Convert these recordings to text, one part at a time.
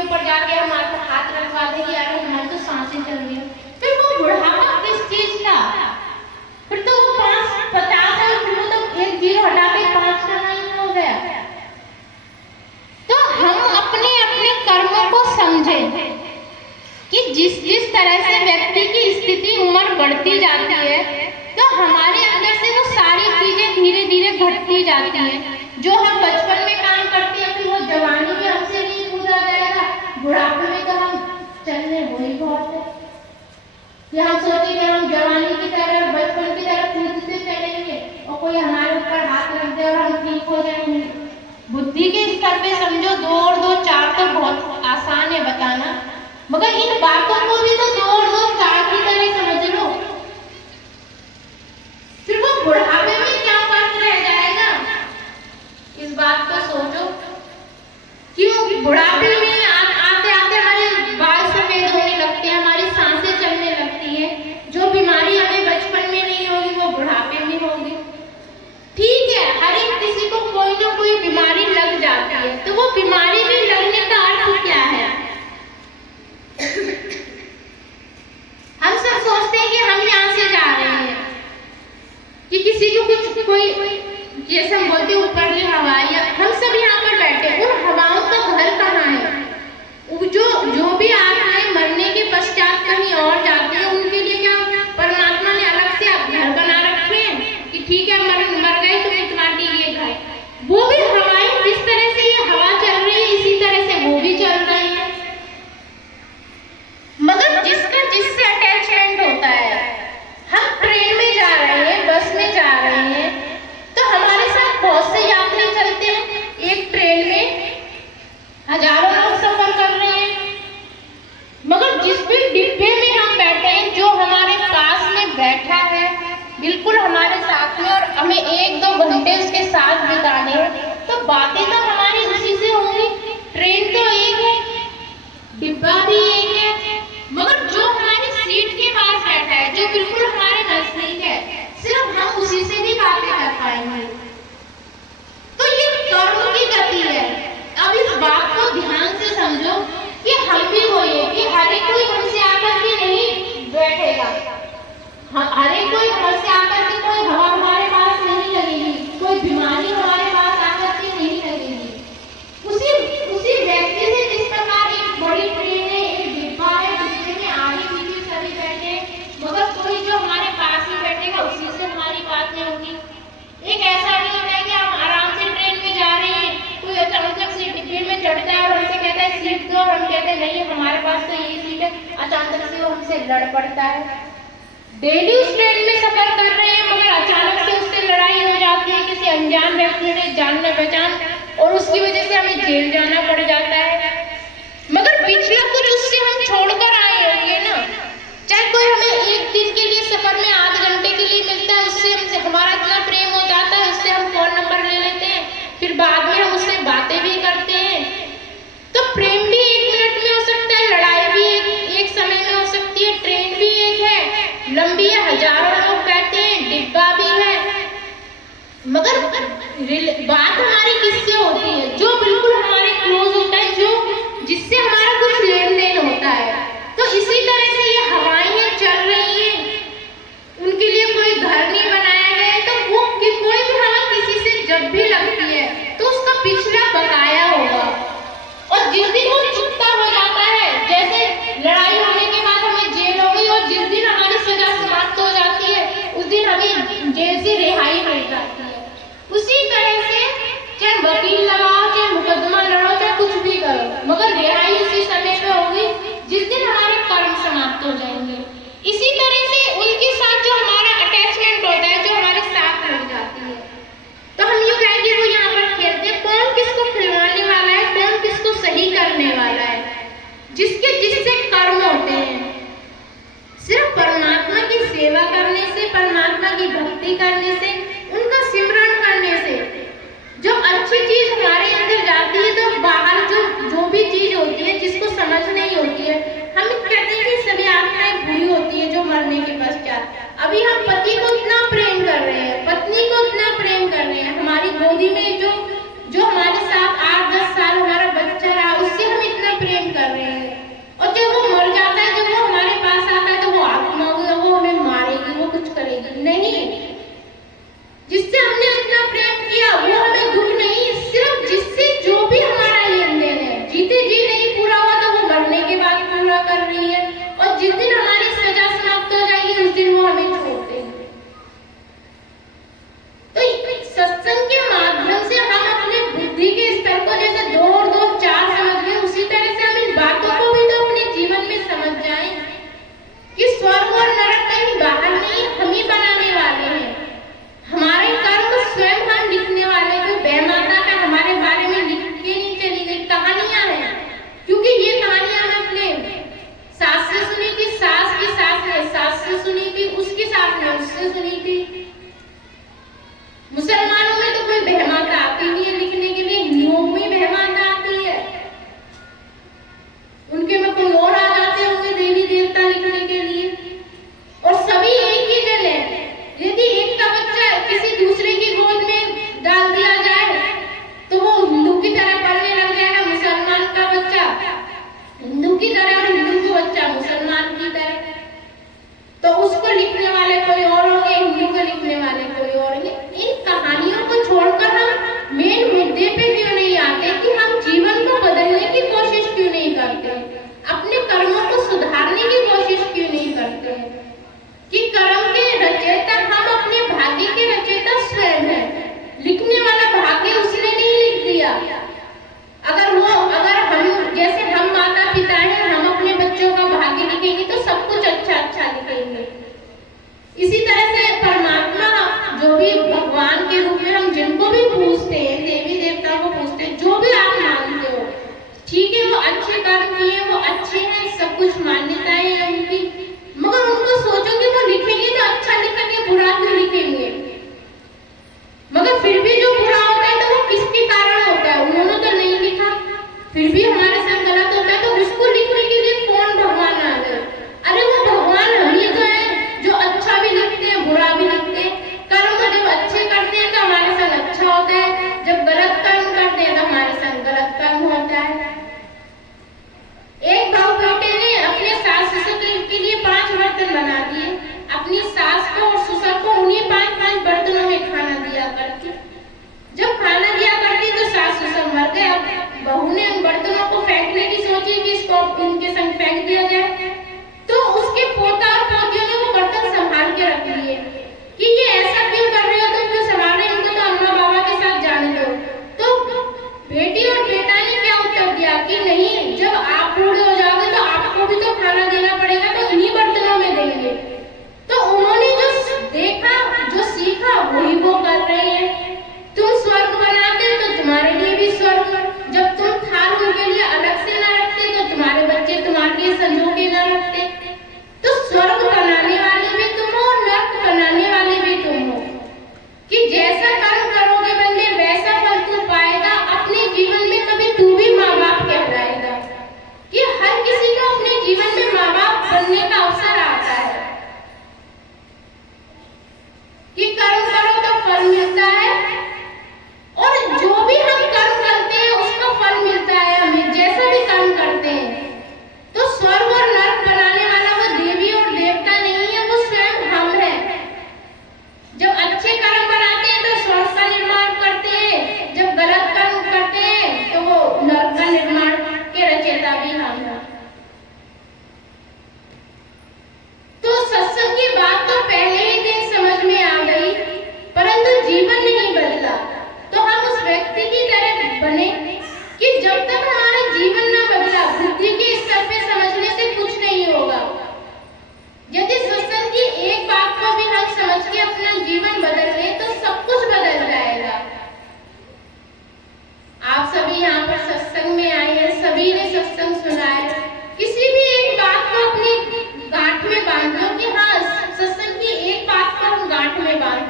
ऊपर जाके हम हाथ रखवा दे कि यार हमारी तो सांसें चल रही है। फिर वो बुढ़ापा किस चीज का? फिर तो 50 और फिर तो 1 0 हटा के 5 का 9 हो गया। तो हम अपने अपने कर्मों को समझें कि जिस जिस तरह से व्यक्ति की स्थिति उम्र बढ़ती जाती है तो हमारे अंदर से वो सारी चीजें धीरे धीरे घटती जाती हैं। जो हम बचपन में काम करते हैं फिर वो जवानी में हमसे नहीं पूरा जाएगा, बुढ़ापे में तो हम चलने वही बहुत है कि हम सोचेंगे हम जवानी की तरह बचपन की तरह कूदते चलेंगे और कोई हमारे ऊपर हाथ रख दे और हम ठीक हो जाएंगे। बुद्धि के स्तर पे समझो 2 और 2 4 तो बहुत आसान है बताना, मगर इन बातों को भी तो 2 और 2 4 की तरह समझ लो। फिर वो बुढ़ापे में क्या फर्क रह जाएगा, इस बात को सोचो। क्यों बुढ़ापे में आते आते हमारे बाल सफेद होने लगते हैं, हमारी सांसें चलने लगती है। जो बीमारी हमें बचपन में नहीं होगी वो बुढ़ापे में होगी। ठीक है, हर एक किसी को कोई ना कोई बीमारी लग जाती है, तो वो बीमारी भी लगने का अर्थ क्या है? हम सब सोचते हैं कि हम यहाँ से जा रहे हैं कि किसी को कुछ कोई जैसे हम बोलते हैं ऊपरली हवा, या हम सब यहाँ पर बैठे, उन हवाओं का घर कहाँ है? जो भी आत्माएं मरने के पश्चात कहीं और जाती है उनके लिए क्या परमात्मा ने अलग से घर बना रखे हैं कि ठीक है मर गए तो तुम्हारी ये घर। वो भी हवाएं जिस तरह से ये हवा चल रही है इसी तरह से वो भी चल रही है, मगर जिसका जिससे अटैचमेंट होता है। हम ट्रेन में जा रहे हैं, बस में जा रहे हैं, तो हमारे साथ बहुत से यात्री चलते हैं। एक ट्रेन में हजारों लोग सफर कर रहे हैं, मगर जिस भी डिब्बे में हम बैठे हैं, जो हमारे पास में बैठा है बिल्कुल हमारे साथ में और हमें 1-2 घंटे उसके साथ बिताने हैं, तो बातें तो हमारी उसी से होंगी। ट्रेन तो एक है, डिब्बा भी एक है, मगर जो हमारी सीट के पास बैठा है, जो बिल्कुल हमारे नजदीक है, सिर्फ हम उसी से भी बातें कर पाएंगे। तो ये कर्म की गति है। अब इस बात को ध्यान से समझो कि हम भी वही है कि हर एक कोई हमसे आकर के नहीं बैठेगा, हर एक कोई हमसे आकर के कोई हवा हमारे पास नहीं लगेगी, कोई बीमारी हमारे पास आकर के नहीं लगेगी। उसी व्यक्ति से जिस प्रकार एक बड़ी ट्रेन है, एक डिब्बा है, डिब्बे में आगे पीछे सभी बैठे, मगर कोई जो हमारे पास ही बैठेगा उसी से हमारी बात नहीं होगी। एक ऐसा नहीं होता है कि हम आराम से ट्रेन में जा रहे हैं, कोई अचानक से डिब्बे में चढ़ता है और हमसे कहता है सीट दो, हम कहते हैं नहीं हमारे पास तो ये सीट है, अचानक से वो हमसे लड़ पड़ता है। डेली उस ट्रेन में सफर कर रहे हैं, मगर अचानक से उससे लड़ाई हो जाती है किसी अनजान व्यक्ति ने जान न पहचान, और उसकी वजह से हमें जेल जाना पड़ जाता है। मगर पिछला कुछ उससे हम छोड़कर आए होंगे ना, चाहे कोई हमें एक दिन के लिए सफर में आधे घंटे के लिए मिलता है, उससे हमसे हमारा इतना प्रेम हो जाता है, उससे हम फोन नंबर ले लेते हैं, फिर बाद में हम उससे बातें भी करते हैं। तो प्रेम भी 1 मिनट में हो सकता है, लड़ाई भी एक समय में हो सकती है, ट्रेन भी एक है, लंबी है, हजारों लोग बैठे हैं, डिब्बा भी है, मगर बात हमारी किससे होती है? जो बिल्कुल हमारे क्लोज होता है, जो जिससे हमारा कुछ लेन देन होता है। तो इसी तरह से ये हवाएं चल रही हैं, उनके लिए कोई घर नहीं बनाया गया है, तो वो कोई भी हवा किसी से जब भी लगती है तो उसका पिछला बकाया होगा, और जिस दिन वो चुकता हो जाता है, जैसे लड़ाई होने के बाद हमें जेल हो गई और जिस दिन हमारी सजा समाप्त हो जाती है उस दिन हमें जेल से रिहाई मिल जाती है। उसी तरह से चाहे वकील लगाओ, चाहे मुकदमा लड़ो, चाहे कुछ भी करो, मगर रिहाई उसी समय पे होगी जिस दिन हमारे कर्म समाप्त हो जाएंगे। इसी तरह से उनके साथ जो हमारा अटैचमेंट होता है, जो हमारे साथ लग जाती है, तो हम यूँ कहेंगे वो यहाँ पर खेलते हैं, कौन किसको खिलवाने वाला है, कौन किसको सही करने वाला है? जिसके जिससे कर्म होते हैं, सिर्फ परमात्मा की सेवा करने से, परमात्मा की भक्ति करने से, उनका सिमरन करने से जो अच्छी चीज हमारे अंदर जाती है, तो बाहर जो भी चीज होती है जिसको समझ नहीं होती है, हम कहते हैं कि सभी आत्माएं बुरी होती है जो मरने के पश्चात। अभी हम पति को इतना प्रेम कर रहे हैं, पत्नी को इतना प्रेम कर रहे हैं, हमारी गोदी में जो हमारे साथ 8-10 साल हमारा बच्चा रहा, उससे हम इतना प्रेम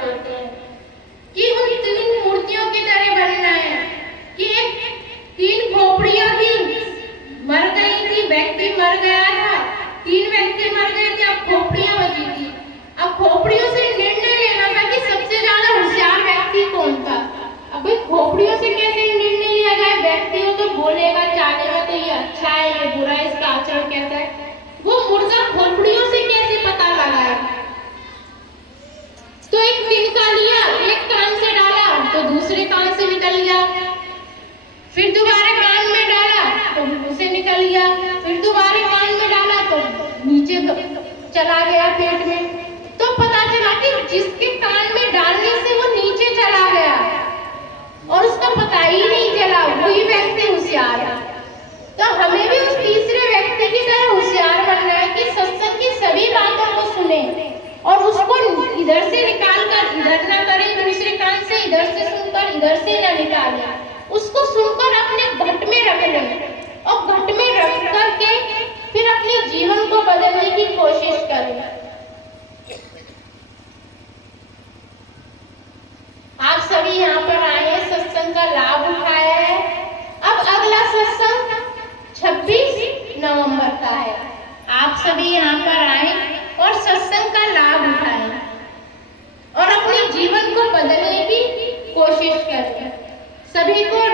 बात होते हैं कि उन 3 मूर्तियों की तरह बनना है कि 3 खोपड़ियां थी, मर गई थी, व्यक्ति मर गया था, 3 व्यक्ति मर गए थे, अब खोपड़ियां बची थी। अब खोपड़ियों से निर्णय लेना था कि सबसे ज्यादा होशियार व्यक्ति कौन था। अब खोपड़ियों से कैसे निर्णय लिया जाए? व्यक्ति हो तो बोलेगा चालेगा तो ये अच्छा है, ये बुरा है, इसका आचरण कैसा है। वो मुर्दा खोपड़ियों से कैसे पता लगाए? तो एक तिनका लिया, एक कान से डाला तो दूसरे कान से निकल गया, फिर दोबारा कान में डाला तो मुंह से निकल गया, फिर दोबारा कान में डाला तो नीचे चला गया पेट में। तो पता चला कि जिसके कान में डालने से वो नीचे चला गया और उसका पता ही नहीं चला, वही व्यक्ति होशियार है। तो हमें भी उस तीसरे व्यक्ति की तरह होशियार बनना है कि सत्संग की सभी बातों को सुने और उसको इधर से निकाल कर इधर ना करें, दूसरे कान से इधर से सुनकर इधर से ना निकालें, उसको सुनकर अपने घट में रख लें और घट में रख करके फिर अपने जीवन को बदलने की कोशिश करें। आप सभी यहाँ पर आए हैं, सत्संग का लाभ उठाया है। अब अगला सत्संग 26 नवंबर का है। आप सभी यहाँ पर आए और सत्संग का लाभ उठाएं और अपने जीवन को बदलने की कोशिश करें। सभी को